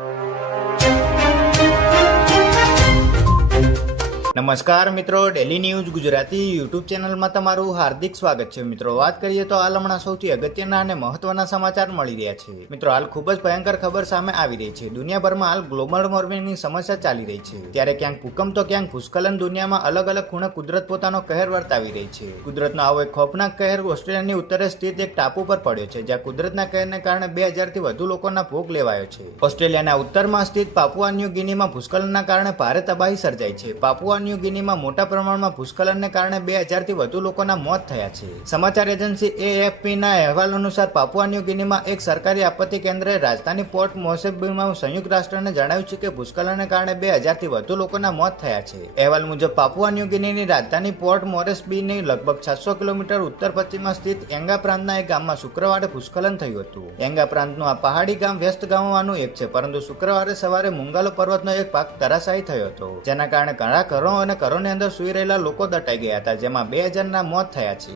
you. નમસ્કાર મિત્રો daily news Gujarati YouTube ચેનલમાં તમારું હાર્દિક સ્વાગત છે. મિત્રો, વાત કરીએ તો હાલ હમણાં સૌથી અગત્યના અને મહત્વના સમાચાર મળી રહ્યા છે. મિત્રો, હાલ ખૂબ જ ભયંકર ખબર સામે આવી રહી છે. દુનિયાભરમાં હાલ ગ્લોબલ વોર્મિંગની સમસ્યા ચાલી રહી છે. ત્યારે ક્યાંક ભૂકંપ તો ક્યાંક ભૂસ્ખલન, દુનિયામાં અલગ અલગ ખૂણે કુદરત પોતાનો કહેર વર્તાવી રહી છે. કુદરતનો આવો એક ખોફનાક કહેર ઓસ્ટ્રેલિયાની ઉત્તરે સ્થિત એક ટાપુ પર પડ્યો છે, જ્યાં કુદરતના કહેરને કારણે બે હજારથી વધુ લોકોના ભોગ લેવાયો છે. ઓસ્ટ્રેલિયાના ઉત્તરમાં સ્થિત પાપુઆ ન્યૂ ગિનીમાં ભૂસ્ખલનના કારણે ભારે તબાહી સર્જાઈ છે. પાપુઆ ન્યૂ ગિનીમાં મોટા પ્રમાણમાં ભૂસ્ખલનને કારણે બે હજારથી વધુ લોકોના મોત થયા છે. સમાચાર એજન્સી એએફપીના અહેવાલ અનુસાર પાપુઆ ન્યૂ ગિનીમાં એક સરકારી આપત્તિ કેન્દ્રએ રાજધાની પોર્ટ મોસેબીમાં સંયુક્ત રાષ્ટ્રને જણાવ્યું છે કે ભૂસ્ખલનને કારણે બે હજારથી વધુ લોકોના મોત થયા છે. અહેવાલ મુજબ પાપુઆ ન્યૂ ગિનીની રાજધાની પોર્ટ મોરેસબીની લગભગ છસો કિલોમીટર ઉત્તર પશ્ચિમમાં સ્થિત એંગા પ્રાંતના એક ગામમાં શુક્રવારે ભૂસ્ખલન થયું હતું. એંગા પ્રાંતનું આ પહાડી ગામ વ્યસ્ત ગામોમાંનું એક છે, પરંતુ શુક્રવારે સવારે મુંગાલો પર્વતનો એક ભાગ તરાશાય થયો હતો, જેના કારણે ઘણા ઘરો અને ઘરોની અંદર સુઈ રહેલા લોકો દટાઈ ગયા હતા, જેમાં બે હજારના મોત થયા છે.